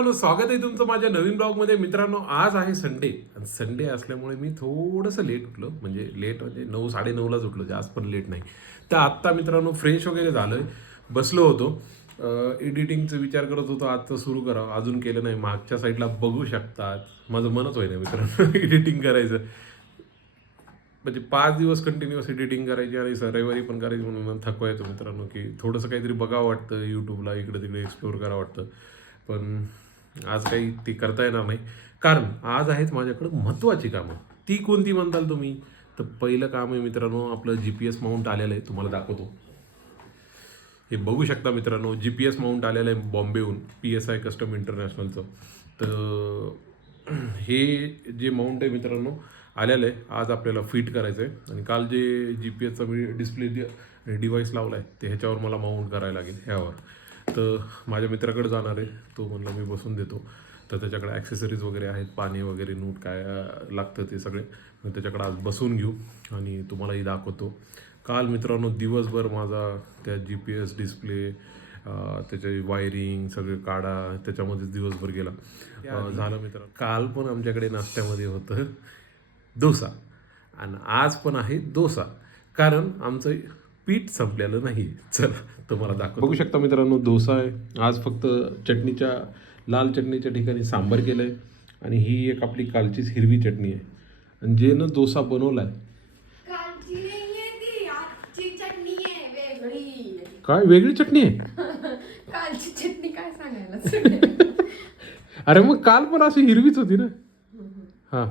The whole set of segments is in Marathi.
मित्रांनो, स्वागत आहे तुमचं माझ्या नवीन ब्लॉगमध्ये. मित्रांनो, आज आहे संडे आणि संडे असल्यामुळे मी थोडंसं लेट उठलो. म्हणजे लेट म्हणजे 9 9:30लाच उठलो, जास्त पण लेट नाही. तर आत्ता मित्रांनो फ्रेश वगैरे झालोय, बसलो होतो. एडिटिंगचा विचार करत होतो आजचं सुरू करावं, अजून केलं नाही. मागच्या साईडला बघू शकतात, माझं मनच होईना मित्रांनो एडिटिंग करायचं. म्हणजे 5 दिवस कंटिन्युअस एडिटिंग करायची आणि रविवारी पण करायची म्हणून थकवा येतो मित्रांनो, की थोडंसं काहीतरी बघावं वाटतं यूट्यूबला, इकडे तिकडे एक्सप्लोअर करावं वाटतं. पण आज काही ते करता येणार नाही, कारण आज आहेत माझ्याकडं महत्त्वाची कामं. ती कोणती म्हणताल तुम्ही? तर पहिलं काम आहे मित्रांनो, आपलं GPS माउंट आलेलं आहे, तुम्हाला दाखवतो. हे बघू शकता मित्रांनो, GPS माउंट आलेलं आहे बॉम्बेहून, PSI कस्टम इंटरनॅशनलचं. तर हे जे माउंट आहे मित्रांनो आलेलं आहे, आज आपल्याला फिट करायचं आहे. आणि काल जे GPS मी डिस्प्ले डिव्हाइस लावला आहे ते ह्याच्यावर मला माउंट करायला लागेल ह्यावर. तर माझ्या मित्राकडे जाणार आहे, तो म्हणला मी बसून देतो. तर त्याच्याकडे ॲक्सेसरीज वगैरे आहेत, पाणी वगैरे नूट काय लागतं ते सगळे. मी त्याच्याकडे आज बसून घेऊ आणि तुम्हालाही दाखवतो. काल मित्रांनो दिवसभर माझा त्या GPS डिस्प्ले त्याचे वायरिंग सगळे काढा त्याच्यामध्येच दिवसभर गेला. झालं मित्रांनो, काल पण आमच्याकडे नाश्त्यामध्ये होतं डोसा आणि आज पण आहे डोसा, कारण आमचं पीठ संपलेलं नाही. चला तुम्हाला दाखव. बघू शकता मित्रांनो, डोसा आहे आज. फक्त चटणीच्या, लाल चटणीच्या ठिकाणी सांबार केलं आहे आणि ही एक आपली कालचीच हिरवी चटणी आहे. आणि जे न डोसा बनवला आहे, काय वेगळी चटणी आहे. कालची चटणी काय सांगायला. अरे मग काल पण अशी हिरवीच होती ना. हा,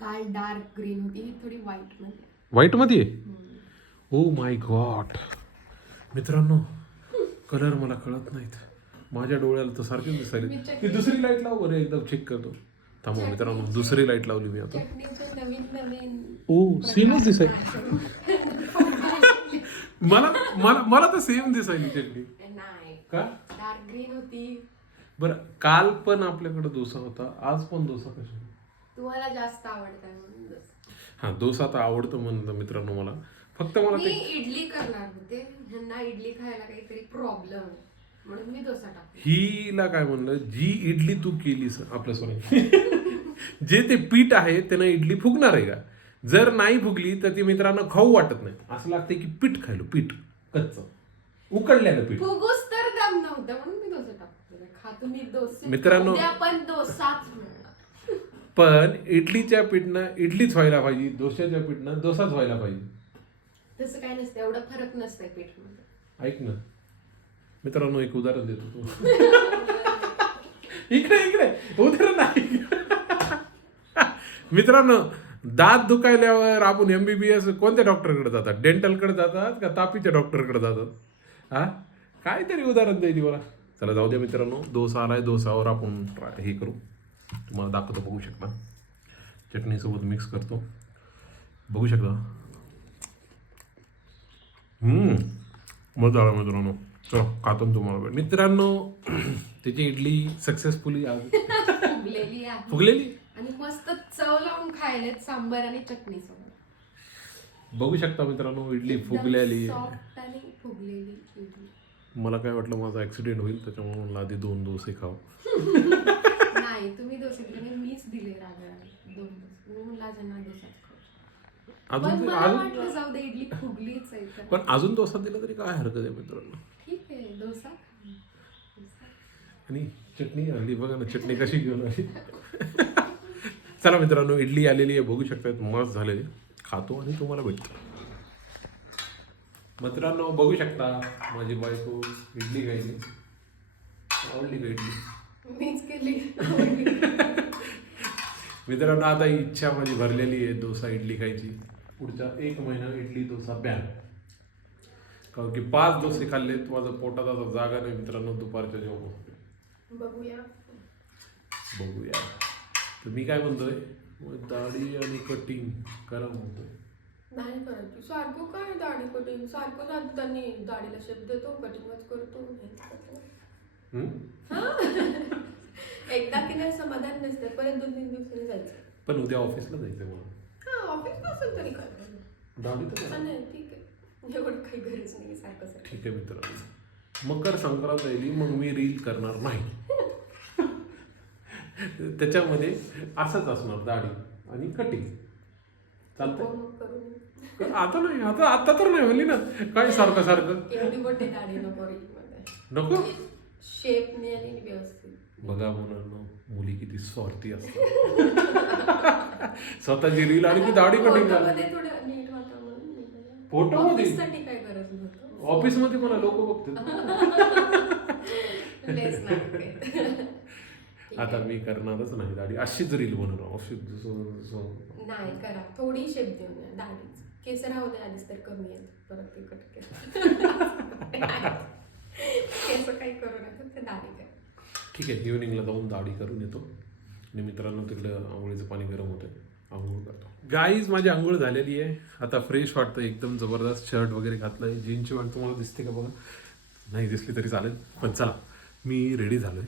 काल डार्क ग्रीन होती, ही थोडी व्हाईट मध्ये. व्हाईट मध्ये. ओ माय गॉड मित्रांनो, कलर मला कळत नाहीत. माझ्या डोळ्याला तर सारखेच दिसायले. ती दुसरी लाईट लाव बरं, एकदम चेक करतो. थांबा मित्रांनो, दुसरी लाईट लावली मी आता. नवीन नवीन ओ सेमच दिसायली. मला मला मला तर सेम दिसायली चटणी. नाही, का डार्क ग्रीन होती. बरं, काल पण आपल्याकडे डोसा होता, आज पण डोसा कशा? तुम्हाला जास्त आवडतं म्हणून डोसा. हा, डोसा तर आवडतं म्हणलं मित्रांनो मला. फक्त मला मी ते इडली करणार होते, ह्यांना इडली खायला काहीतरी प्रॉब्लेम म्हणून मी डोसा टाकला. हिला काय म्हणलं, जी इडली तू केलीस आपल्या सोने जे ते पीठ आहे त्यानं इडली फुगणार आहे का? जर नाही फुगली तर ती मित्रांनो खाऊ वाटत नाही. असं लागतं की पीठ खायलो, पीठ कच्चं उकडलेलं पीठ. फुगूस तर दम नव्हतं म्हणून मी डोसा टाकला. खातो मी डोसे मित्रांनो, उद्या पण डोसाच मिळणार. पण इडलीच्या पीठनं इडलीच व्हायला पाहिजे, डोश्याच्या पीठनं डोसाच व्हायला पाहिजे. तसं काय नसतं, एवढं फरक नसतंय पीठमध्ये. ऐक ना मित्रांनो, एक उदाहरण देतो तू इकडे इकडे उदाहरण नाही मित्रांनो, दात दुखायल्यावर आपण MBBS कोणत्या डॉक्टरकडे जातात? डेंटलकडे जातात का तापीच्या डॉक्टरकडे जातात? हा, काहीतरी उदाहरण द्यायची मला. चला जाऊ द्या मित्रांनो, डोसा आलाय, डोसावर आपण हे करू, तुम्हाला दाखवतो. बघू शकता चटणीसोबत मिक्स करतो, बघू शकता. मजा आला मित्रांनो. चला खातो तुम्हाला मित्रांनो. त्याची इडली सक्सेसफुली फुगलेली आहे फुगलेली आणि मस्त चव लावून खायलेत सांबार आणि चटणी सोबत. बघू शकता मित्रांनो, इडली फुगलेली. सॉफ्ट आणि फुगलेली इडली. मला काय वाटलं माझा ऍक्सिडेंट होईल, त्याच्यामुळे म्हणलं आधी 2 डोसे खाऊ. नाही, तुम्ही डोसे दिले नाही, मीच दिले रागाने 2 डोसे. मी म्हणलं आज यांना डोसाच खाऊ. पण अजून मला वाटलं जाऊ दे, इडली फुगलीच आहे तर. पण अजून डोसा दिला तरी काय हरकत आहे मित्रांनो. ठीक आहे, डोसा. आणि चटणी आणली बघा ना, चटणी कशी घेऊन आली. चला मित्रांनो, इडली आलेली आहे, बघू शकता, मस्त झालेली. खातो आणि तुम्हाला भेटतो. मित्रांनो बघू शकता, माझी बायको इडली खायली. आवडली का इडली? मीच केली. मित्रांनो, आता ही इच्छा माझी भरलेली आहे डोसा इडली खायची. पुढच्या 1 महिना इडली डोसा बॅन. कारण की 5 डोसे खाल्लेत, माझं पोटात आता जागा नाही मित्रांनो दुपारच्या जेवण. बघूया. तर मी काय म्हणतोय, दाढी आणि कटिंग करा म्हणतोय. नाही करायची सारखं. काय दाढी कटिंग सारखं जात, त्यांनी दाढीला शेप देतो, कटिंगच करतो. एकदा की नाही समाधान नसतं, परत 2-3 दिवसांनी जायचं. पण उद्या ऑफिसला जायचं मला. हा, ऑफिस नसेल तरी काय दाढी तर नाही. ठीक आहे, एवढं काही गरज नाही सारखं. ठीक आहे मित्रांनो, मकर संक्रांत येईल, मग मी रील करणार नाही. त्याच्यामध्ये असंच असणार दाढी आणि कटिंग. चालतंय? आता नाही, आता तर नाही म्हणली ना काय सारखं सारखं. एवढी मोठी दाढी नको रीलमध्ये. नको. शेपने आणि व्यवस्थित. बघा मुलांना, मुली किती स्वार्थी असतात. स्वतःची रील आणि की दाढी कटिंग झाली. फोटोमध्ये थोडं नीट वाटावं म्हणून. फोटोमध्ये? ऑफिससाठी काय गरज नव्हतं. ऑफिसमध्ये मला लोक बघतात. लेस नाही. आता मी करणारच नाही दाढी, अशीच रील बनवणार ऑफिस. नाही करा, थोडी शेप देऊन या दाढीच. केस राहू दे आधीच तर कमी आहेत, परत ते कट केस. केस काही करू नये, फक्त दाढी करा. ठीक आहे, इव्हिनिंगला जाऊन दाढी करून येतो आणि मित्रांनो तिकडे आंघोळीचं पाणी गरम होतं, आंघोळ करतो. गाईज माझी आंघोळ झालेली आहे, आता फ्रेश वाटतं एकदम जबरदस्त. शर्ट वगैरे घातलंय, जीन्सची पॅन्ट तुम्हाला दिसते का बघा, नाही दिसली तरी चालेल. पण चला मी रेडी झालोय.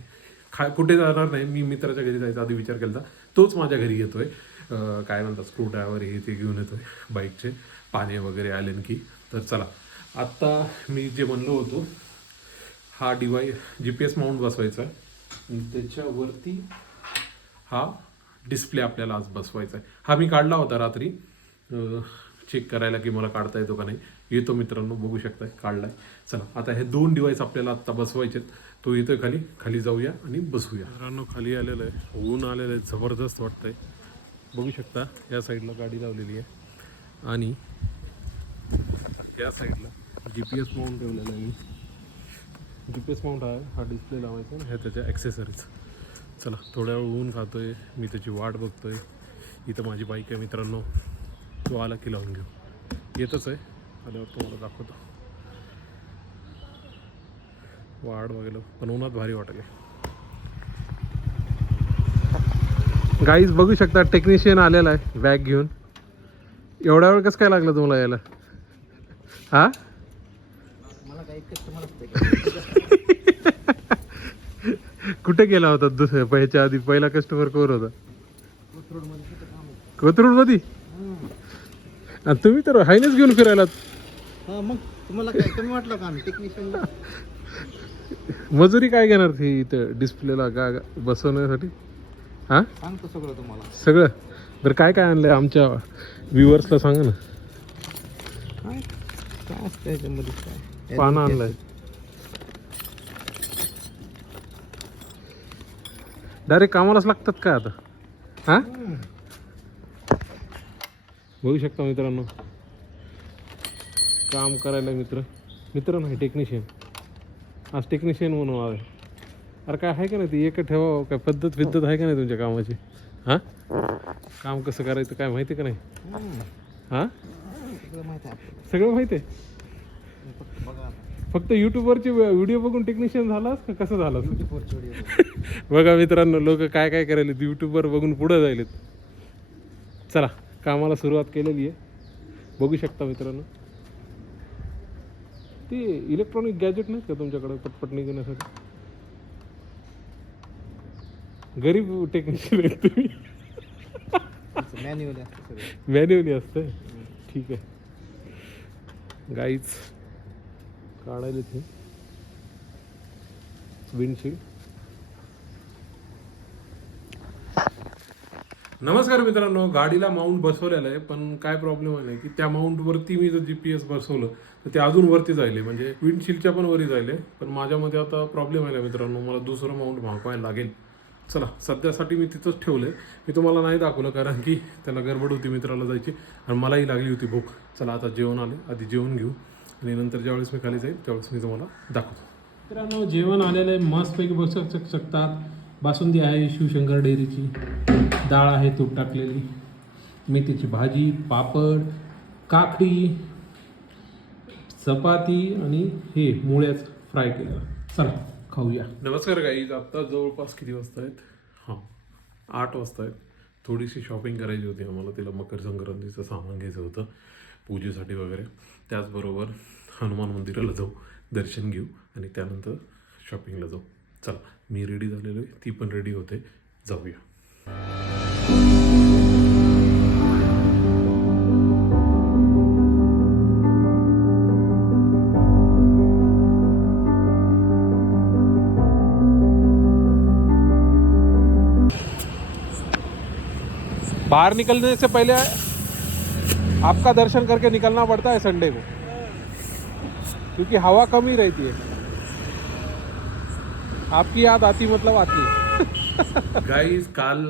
कुठे जाणार नाही मी, मित्राच्या घरी जायचा आधी विचार केला, तोच माझ्या घरी येतोय. काय म्हणतात स्क्रू ड्रायव्हर हे ते घेऊन येतोय बाईकचे, पाणी वगैरे आले की. तर चला आत्ता मी जे म्हणलो होतो, हा GPS माउंट बसवायचा आहे, त्याच्यावरती हा डिस्प्ले आपल्याला आज बसवायचा आहे. हा मी काढला होता रात्री चेक करायला की मला काढता येतो का नाही. येतो मित्रांनो, बघू शकताय काढलाय. चला आता हे 2 डिव्हाइस आपल्याला आत्ता बसवायचे आहेत. तो येतोय खाली जाऊया आणि बसूया. मित्रांनो खाली आलेलं आहे, ऊन आलेलं आहे, जबरदस्त वाटतंय. बघू शकता या साईडला गाडी लावलेली आहे आणि या साईडला GPS माउंट ठेवलेला आहे. GPS माउंट आहे, हा डिस्प्ले लावायचा आणि ह्या त्याच्या ॲक्सेसरीज. चला थोड्या वेळ ऊन खातोय मी, त्याची वाट बघतोय. इथं माझी बाईक आहे मित्रांनो, तो आला की लावून घेऊ. येतच आहे, आल्यावर तुम्हाला दाखवतो. वाट बघायला पण उन्हात भारी वाटेल. गाईज बघू शकता टेक्निशियन आलेला आहे बॅग घेऊन. एवढा वेळ कसं काय लागला तुम्हाला यायला? हा मला काही कस्टमर असते. कुठे गेला होता ह्याच्या आधी? पहिला कस्टमर कोण होता? कोथरूड मध्ये? आणि तुम्ही तर हायनेच घेऊन फिरायला. हा मग तुम्हाला काय कमी वाटलं का? आम्ही टेक्निशियन मजुरी काय घेणार ती इथं डिस्प्लेला बसवण्यासाठी? हा सांगतो सगळं तुम्हाला. सगळं बरं. काय काय आणलंय आमच्या व्ह्युअर्सला सांगा ना. काय काय असतं याच्यामध्ये? काय पानं आणलंय डायरेक्ट कामालाच लागतात काय आता? हा बघू शकता मित्रांनो, काम करायला मित्र नाही टेक्निशियन. आज टेक्निशियन म्हणून आहे. अरे काय आहे का नाही ती एक ठेवा, काय पद्धत आहे का नाही तुमच्या कामाची? हां काम कसं करायचं काय माहिती का नाही? हां सगळं माहिती आहे आपल्याला. सगळं माहिती आहे. फक्त बघा, फक्त यूट्यूबवरचे व्हिडिओ बघून टेक्निशियन झालास का कसं झालं? यूट्यूबवरचे व्हिडिओ बघा मित्रांनो, लोक काय करायले यूट्यूबवर बघून पुढे जायलेत. चला कामाला सुरुवात केलेली आहे, बघू शकता मित्रांनो. ते इलेक्ट्रॉनिक गॅजेट नाहीत का तुमच्याकडे पटपट निघण्यासाठी? गरीब टेक्निशियन आहेत तुम्ही. मॅन्युअली असतं सगळं. मॅन्युअली असतंय. ठीक आहे गाईज, काढायला ते विंडशील्ड. नमस्कार मित्रांनो, गाडीला माउंट बसवलेलं आहे, पण काय प्रॉब्लेम आहे की त्या माउंटवरती मी जर GPS बसवलं तर ते अजून वरती जायले, म्हणजे विंडशील्डच्या पण वरी जायले. पण माझ्यामध्ये आता प्रॉब्लेम आहे मित्रांनो, मला दुसरं माउंट मागवायला लागेल. चला सध्यासाठी मी तिथंच ठेवलं आहे. मी तुम्हाला नाही दाखवलं कारण की त्याला गडबड होती मित्राला जायची आणि मलाही लागली होती भूक. चला आता जेवण आले, आधी जेवण घेऊ आणि नंतर ज्यावेळेस मी खाली जाईल त्यावेळेस मी तुम्हाला दाखवतो. मित्रांनो जेवण आलेलं आहे, मस्तपैकी बसू शकतात. बासुंदी आहे शिवशंकर डेअरीची, डाळ आहे तूप टाकलेली, मेथीची भाजी, पापड, काकडी, चपाती आणि हे मुळ्याच फ्राय केलेलं. चला खाऊया. नमस्कार गाईज, आत्ता जवळपास किती वाजता आहेत? हां 8 वाजता आहेत. थोडीशी शॉपिंग करायची होती आम्हाला, तिला मकर संक्रांतीचं सामान घ्यायचं होतं पूजेसाठी वगैरे. त्याचबरोबर हनुमान मंदिराला जाऊ, दर्शन घेऊ आणि त्यानंतर शॉपिंगला जाऊ. चला मी रेडी झालेलो आहे, ती पण रेडी होते, जाऊया. बाहर निकलने से पहले आपका दर्शन करके निकलना पड़ता है संडे को, क्योंकि हवा कम ही रहती है. आपकी याद आती मतलब आती. गाईज काल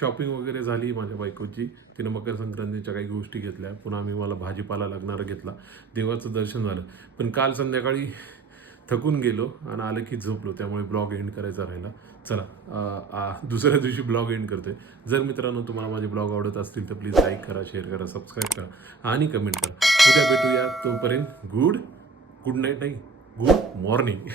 शॉपिंग वगैरे झाली माझ्या बायकोची. तिनं मकर संक्रांतीच्या काही गोष्टी घेतल्या. पुन्हा आम्ही मला भाजीपाला लागणारा घेतला. देवाचं दर्शन झालं. पण काल संध्याकाळी थकून गेलो आणि आलं की झोपलो. त्यामुळे ब्लॉग एंड करायचा राहिला. चला दुसऱ्या दिवशी ब्लॉग एंड करतोय. जर मित्रांनो तुम्हाला माझे ब्लॉग आवडत असतील तर प्लीज लाईक करा, शेअर करा, सबस्क्राईब करा आणि कमेंट करा. उद्या भेटूया. तोपर्यंत गुड नाईट नाही, गुड मॉर्निंग.